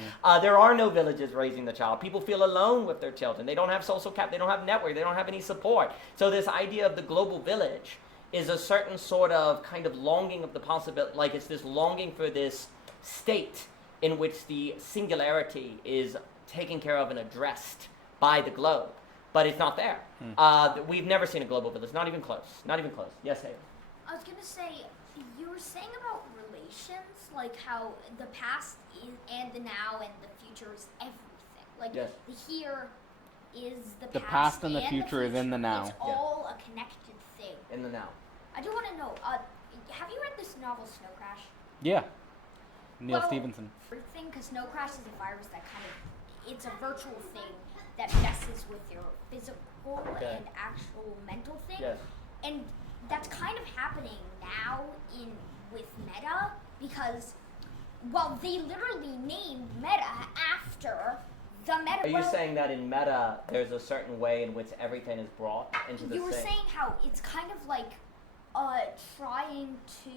There are no villages raising the child. People feel alone with their children. They don't have social cap. They don't have network. They don't have any support. So this idea of the global village is a certain sort of kind of longing of the possibility, like it's this longing for this state in which the singularity is taken care of and addressed by the globe. But it's not there. We've never seen a global village. Not even close. Not even close. Yes, Hegel. I was going to say, you were saying about relations, like how the past and the now and the future is everything. Like Yes. the here is The past and the future is in the now. It's all a connected thing. In the now. I do want to know, have you read this novel Snow Crash? Yeah. Neil Well, Stephenson. Thing, because Snow Crash is a virus that kind of, it's a virtual thing that messes with your physical and actual mental thing. Yes. And that's kind of happening now with Meta because, well, they literally named Meta after the Meta. Are you saying that in meta, there's a certain way in which everything is brought into the You were same? saying how it's kind of like trying to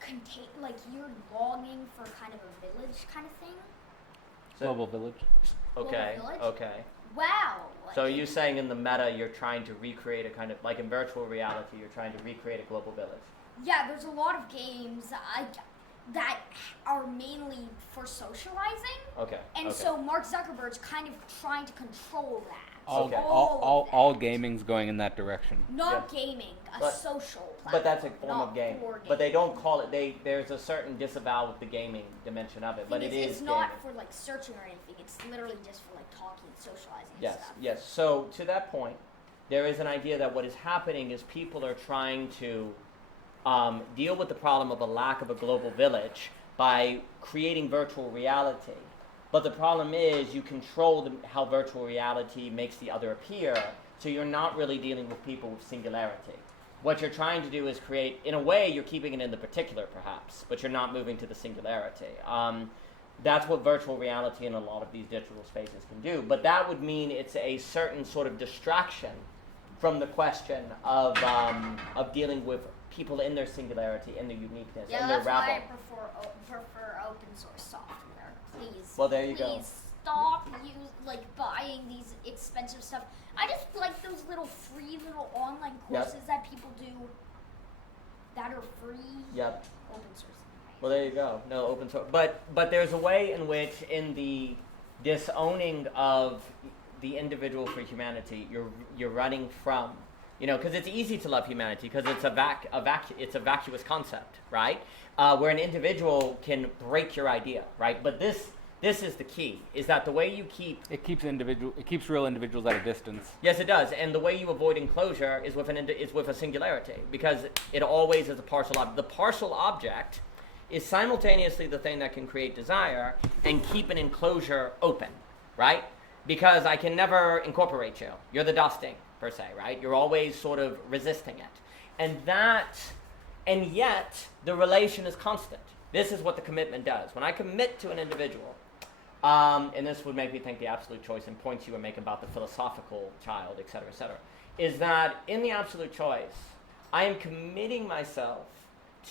contain, like you're longing for kind of a village kind of thing. Global village. Okay. Global village? Okay. Wow. So you're saying in the meta, you're trying to recreate a kind of, like in virtual reality, you're trying to recreate a global village. Yeah, there's a lot of games that are mainly for socializing. Okay. And so Mark Zuckerberg's kind of trying to control that. Okay. All gaming's going in that direction. Not gaming, a social platform. But that's a form not of game. board But they game. don't call it. There's a certain disavow with the gaming dimension of it. But it is. It's not gaming. for like searching or anything. It's literally just for like talking and socializing and Yes. stuff. Yes. So to that point, there is an idea that what is happening is people are trying to deal with the problem of a lack of a global village by creating virtual reality. But the problem is you control how virtual reality makes the other appear, so you're not really dealing with people with singularity. What you're trying to do is create, in a way, you're keeping it in the particular, perhaps, but you're not moving to the singularity. That's what virtual reality in a lot of these digital spaces can do. But that would mean it's a certain sort of distraction from the question of dealing with people in their singularity, in their uniqueness, Yeah, in their that's rabble. why I prefer open source software. Please. Well, there you please go. stop buying these expensive stuff. I just like those little free little online courses that people do that are free. Yep. Open source. Well, there you go. No open source. But there's a way in which, in the disowning of the individual for humanity, you're running from, because it's easy to love humanity because it's it's a vacuous concept, right? Where an individual can break your idea, right? But this is the key: is that the way you keeps real individuals at a distance. Yes, it does, and the way you avoid enclosure is with a singularity, because it always is a partial object. The partial object is simultaneously the thing that can create desire and keep an enclosure open, right? Because I can never incorporate you. You're the dusting, per se, right? You're always sort of resisting it. And yet, the relation is constant. This is what the commitment does. When I commit to an individual, and this would make me think the absolute choice and points you were making about the philosophical child, et cetera, is that in the absolute choice, I am committing myself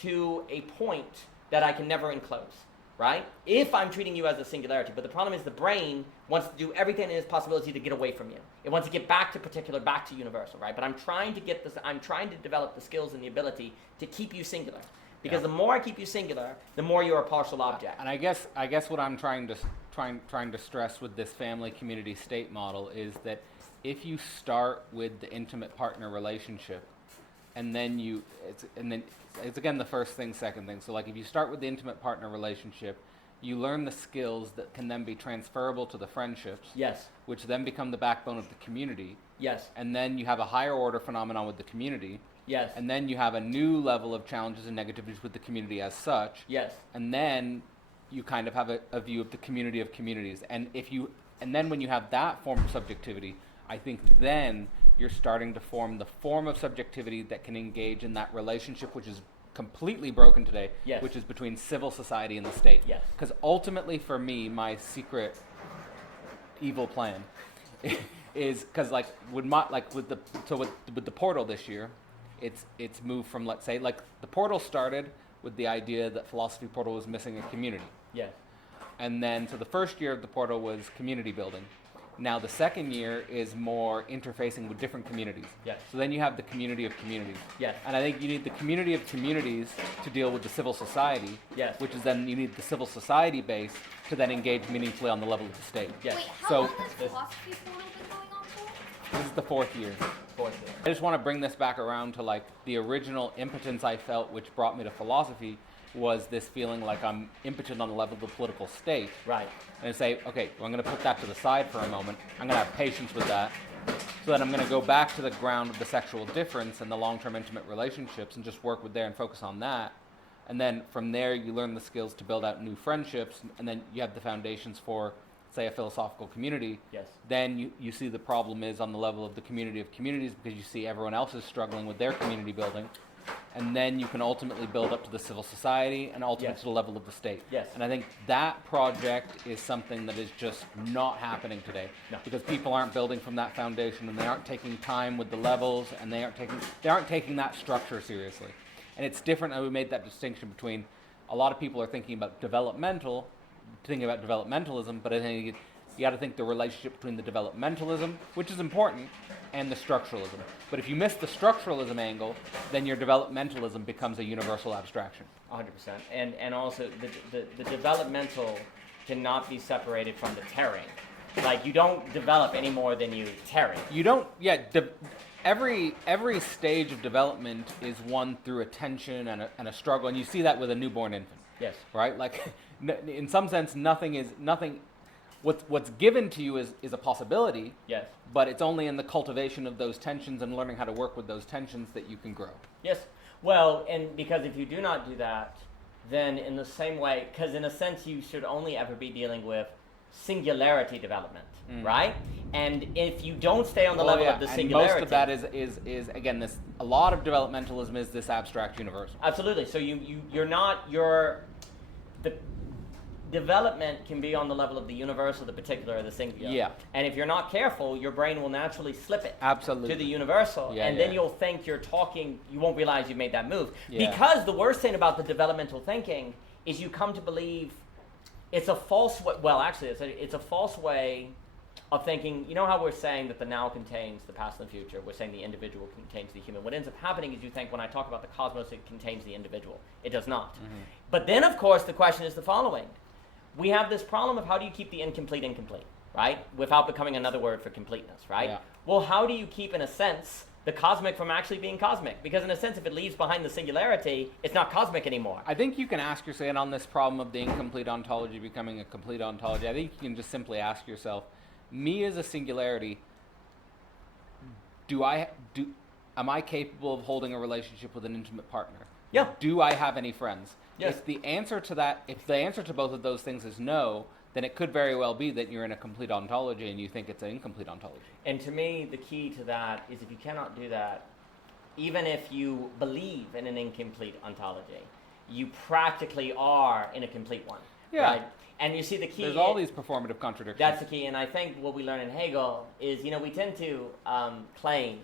to a point that I can never enclose, right? If I'm treating you as a singularity. But the problem is the brain wants to do everything in its possibility to get away from you. It wants to get back to particular, back to universal, right? But I'm trying to develop the skills and the ability to keep you singular. Because the more I keep you singular, the more you're a partial object. And I guess what I'm trying to stress with this family community state model is that if you start with the intimate partner relationship, and then it's again the first thing, second thing. So like if you start with the intimate partner relationship, you learn the skills that can then be transferable to the friendships. Yes. Which then become the backbone of the community. Yes. And then you have a higher order phenomenon with the community. Yes. And then you have a new level of challenges and negativities with the community as such. Yes. And then you kind of have a view of the community of communities. And then when you have that form of subjectivity, I think then you're starting to form the form of subjectivity that can engage in that relationship, which is completely broken today, which is between civil society and the state. Yes. Because ultimately, for me, my secret evil plan is because with the portal this year, it's moved from, let's say, like the portal started with the idea that philosophy portal was missing a community. Yes. And then so the first year of the portal was community building. Now the second year is more interfacing with different communities. Yes. So then you have the community of communities. Yes. And I think you need the community of communities to deal with the civil society. Yes. Which is then you need the civil society base to then engage meaningfully on the level of the state. Yes. Wait, how So- long has philosophy portal been going on for? This is the fourth year. I just want to bring this back around to like the original impotence I felt, which brought me to philosophy, was this feeling like I'm impotent on the level of the political state. Right. And say, okay, well, I'm going to put that to the side for a moment. I'm going to have patience with that. So then I'm going to go back to the ground of the sexual difference and the long-term intimate relationships and just work with there and focus on that. And then from there, you learn the skills to build out new friendships, and then you have the foundations for, say, a philosophical community. Yes. Then you see the problem is on the level of the community of communities because you see everyone else is struggling with their community building. And then you can ultimately build up to the civil society and ultimately to the level of the state. Yes. And I think that project is something that is just not happening today. No. Because people aren't building from that foundation and they aren't taking time with the levels and they aren't taking that structure seriously. And it's different, and we made that distinction between a lot of people are thinking about developmentalism, but I think you got to think the relationship between the developmentalism, which is important, and the structuralism. But if you miss the structuralism angle, then your developmentalism becomes a universal abstraction. 100%. And also the developmental cannot be separated from the tarrying. Like you don't develop any more than you tarry. You don't. Yeah. Every stage of development is won through a tension and a struggle, and you see that with a newborn infant. Yes. Right. Like, in some sense, nothing. What's given to you is a possibility. Yes. But it's only in the cultivation of those tensions and learning how to work with those tensions that you can grow. Yes. Well, and because if you do not do that, then in the same way, because in a sense you should only ever be dealing with singularity development, right? And if you don't stay on the level of the singularity, most of that is again this. A lot of developmentalism is this abstract universal. Absolutely. So the development can be on the level of the universal, the particular, or the singular. Yeah. And if you're not careful, your brain will naturally slip it Absolutely. to the universal. Yeah, and yeah. then you'll think you're talking, you won't realize you've made that move. Yeah. Because the worst thing about the developmental thinking is you come to believe it's a false way, well, actually, it's a false way of thinking. You know how we're saying that the now contains the past and the future? We're saying the individual contains the human. What ends up happening is you think when I talk about the cosmos, it contains the individual. It does not. Mm-hmm. But then, of course, the question is the following. We have this problem of how do you keep the incomplete, right? Without becoming another word for completeness, right? Yeah. Well, how do you keep, in a sense, the cosmic from actually being cosmic? Because in a sense, if it leaves behind the singularity, it's not cosmic anymore. I think you can ask yourself, and on this problem of the incomplete ontology becoming a complete ontology, I think you can just simply ask yourself, me as a singularity, am I capable of holding a relationship with an intimate partner? Yeah. Do I have any friends? Yes. If the answer to both of those things is no, then it could very well be that you're in a complete ontology and you think it's an incomplete ontology. And to me, the key to that is if you cannot do that, even if you believe in an incomplete ontology, you practically are in a complete one. Yeah. Right? And you see the key. There's all these performative contradictions. That's the key. And I think what we learn in Hegel is, we tend to claim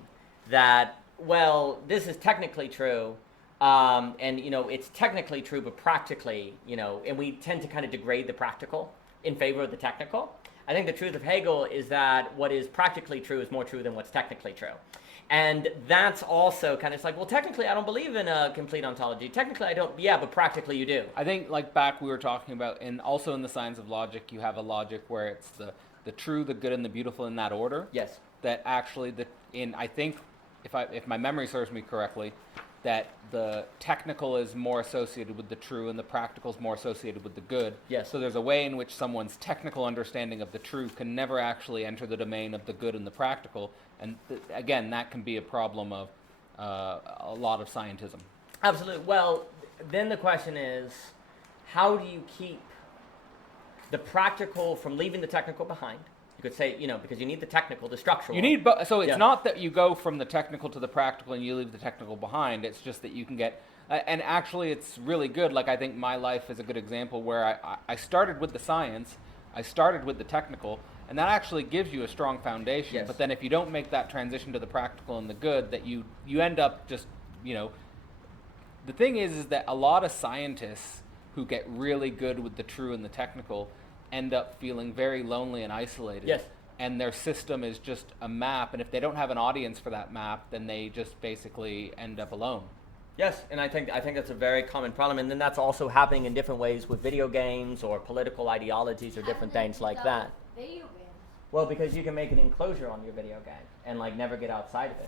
that well, this is technically true, and it's technically true, but practically, and we tend to kind of degrade the practical in favor of the technical. I think the truth of Hegel is that what is practically true is more true than what's technically true. And that's also kind of, it's like, well, technically I don't believe in a complete ontology. Technically I don't, yeah, but practically you do. I think, like back we were talking about, and also in the science of logic, you have a logic where it's the true, the good, and the beautiful in that order. Yes. That actually, I think, if my memory serves me correctly, that the technical is more associated with the true and the practical is more associated with the good. Yes. So there's a way in which someone's technical understanding of the true can never actually enter the domain of the good and the practical. And again, that can be a problem of a lot of scientism. Absolutely. Well, then the question is, how do you keep the practical from leaving the technical behind? You could say, because you need the technical, the structural. You need so it's not that you go from the technical to the practical and you leave the technical behind. It's just that you can get, and actually it's really good. Like I think my life is a good example where I started with the science, I started with the technical, and that actually gives you a strong foundation. Yes. But then if you don't make that transition to the practical and the good, that you end up just, the thing is that a lot of scientists who get really good with the true and the technical end up feeling very lonely and isolated. Yes. And their system is just a map, and if they don't have an audience for that map, then they just basically end up alone. Yes, and I think that's a very common problem, and then that's also happening in different ways with video games or political ideologies or different things like that. Video games. Well, because you can make an enclosure on your video game and never get outside of it.